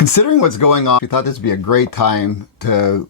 Considering what's going on, we thought this would be a great time to,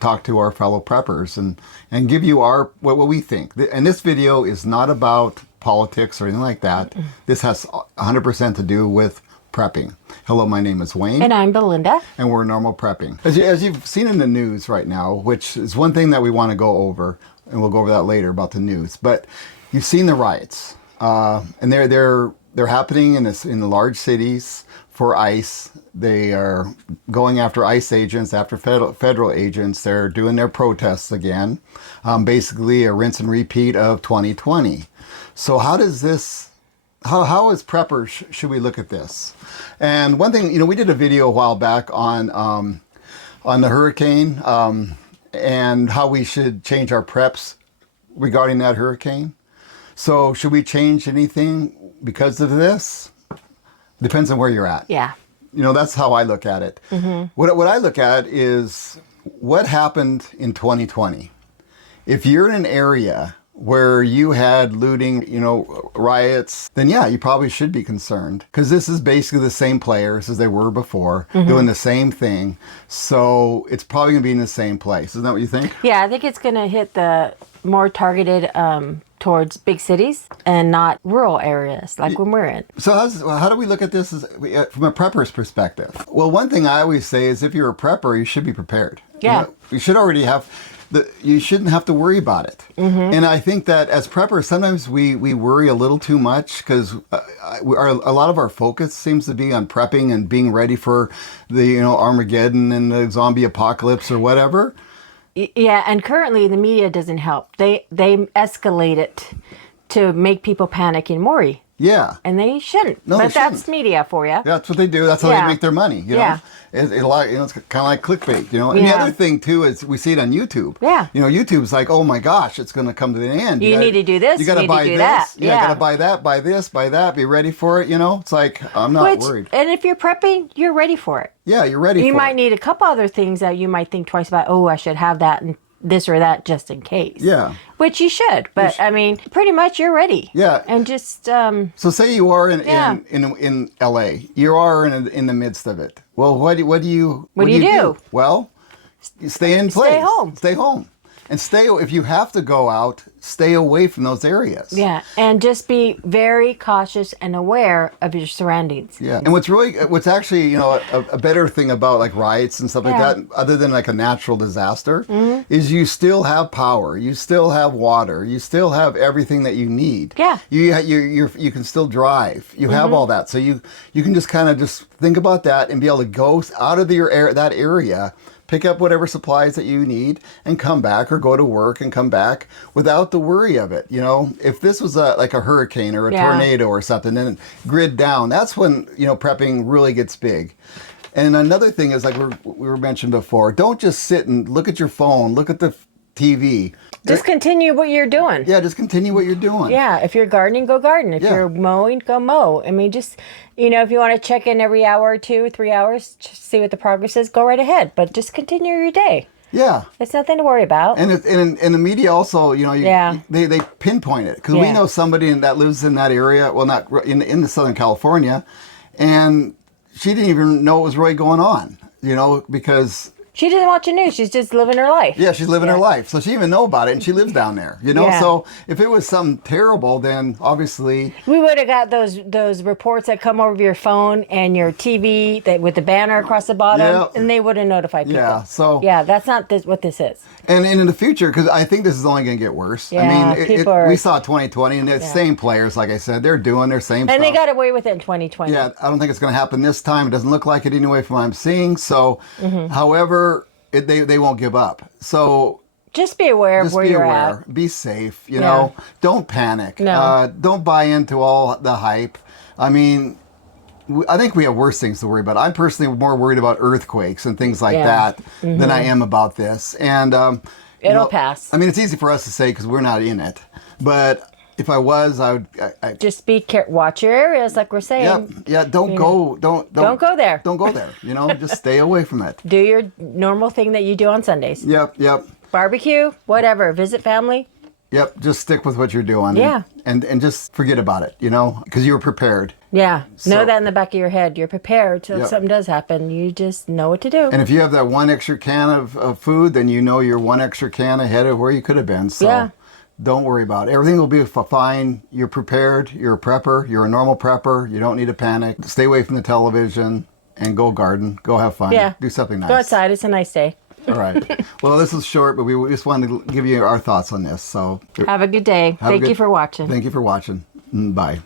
talk to our fellow preppers and give you what we think. And this video is not about politics or anything like that. This has 100% to do with prepping. Hello, my name is Wayne. And I'm Belinda. And we're Normal Prepping. As you've seen in the news right now, which is one thing that we want to go over, and we'll go over that later about the news, but you've seen the riots. And they're happening in the large cities for ICE. They are going after ICE agents, after federal agents. They're doing their protests again. Basically a rinse and repeat of 2020. So how does this, how as preppers should we look at this? And one thing, we did a video a while back on the hurricane and how we should change our preps regarding that hurricane. So should we change anything because of this? Depends on where you're at. Yeah. That's how I look at it. Mm-hmm. What I look at is what happened in 2020. If you're in an area where you had looting, riots, then yeah, you probably should be concerned. Because this is basically the same players as they were before, doing the same thing. So it's probably going to be in the same place. Isn't that what you think? Yeah, I think it's going to hit the more targeted towards big cities and not rural areas like when we're in. So how do we look at this from a prepper's perspective? Well, one thing I always say is if you're a prepper, you should be prepared. Yeah. You should already have... you shouldn't have to worry about it. And I think that as preppers, sometimes we worry a little too much because a lot of our focus seems to be on prepping and being ready for the Armageddon and the zombie apocalypse or whatever. Yeah, and currently the media doesn't help. They escalate it to make people panic and worry. Yeah. And they shouldn't. No, but that's media for you. Yeah, that's what they do. That's how they make their money. Yeah. It's kind of like clickbait. And the other thing too is we see it on YouTube. Yeah. YouTube's like, oh my gosh, it's going to come to the end. You need to do this. You got to buy this. That. Yeah, got to buy that. Buy this. Buy that. Be ready for it. It's like I'm not worried. And if you're prepping, you're ready for it. Yeah, you're ready. You might need a couple other things that you might think twice about. Oh, I should have that and this or that just in case. Yeah. Which you should, but I mean, pretty much you're ready. Yeah. And just so say you are in LA. You are in the midst of it. Well, what do you do? Well, you stay in place. Stay home. Stay home. And if you have to go out, stay away from those areas. Yeah, and just be very cautious and aware of your surroundings. Yeah, and what's actually, a better thing about like riots and stuff like that, other than like a natural disaster, is you still have power, you still have water, you still have everything that you need. Yeah. You can still drive. You have all that. So you can just kind of just think about that and be able to go out of that area, pick up whatever supplies that you need and come back, or go to work and come back without the worry of it. If this was like a hurricane or a tornado or something, then grid down, that's when, prepping really gets big. And another thing is, like we were mentioned before, don't just sit and look at your phone, look at the TV. Just continue what you're doing. Yeah, just continue what you're doing. Yeah, if you're gardening, go garden. If you're mowing, go mow. I mean, just, if you want to check in every hour or 2, 3 hours, just see what the progress is, go right ahead. But just continue your day. Yeah. It's nothing to worry about. And the media also, they pinpoint it. Because we know somebody that lives in that area, well, not in the Southern California, and she didn't even know what was really going on, because... She doesn't watch the news. She's just living her life. Yeah, she's living her life. So she didn't even know about it, and she lives down there, Yeah. So if it was something terrible, then obviously... We would have got those reports that come over your phone and your TV with the banner across the bottom, and they would have notified people. Yeah, so... Yeah, that's not what this is. And in the future, because I think this is only going to get worse. Yeah, we saw 2020, and the same players, like I said, they're doing their same stuff. And they got away with it in 2020. Yeah, I don't think it's going to happen this time. It doesn't look like it anyway from what I'm seeing. So, however... They won't give up. So just be aware of where you're at. Be safe. Don't panic. No. Don't buy into all the hype. I mean, I think we have worse things to worry about. I'm personally more worried about earthquakes and things like that than I am about this. And it'll pass. I mean, it's easy for us to say because we're not in it, but. If I was, I would just be careful. Watch your areas, like we're saying. Yeah. Don't go there. Don't go there. Just stay away from it. Do your normal thing that you do on Sundays. Yep. Barbecue, whatever. Visit family. Yep. Just stick with what you're doing. Yeah. And just forget about it. Because you were prepared. Yeah. Know that in the back of your head. You're prepared. So if something does happen, you just know what to do. And if you have that one extra can of food, then you know you're one extra can ahead of where you could have been. So don't worry about it. Everything will be fine. You're prepared. You're a prepper. You're a normal prepper. You don't need to panic. Stay away from the television and go garden. Go have fun. Yeah. Do something nice. Go outside. It's a nice day. All right. Well, this is short, but we just wanted to give you our thoughts on this. So have a good day. Thank you for watching. Thank you for watching. Bye.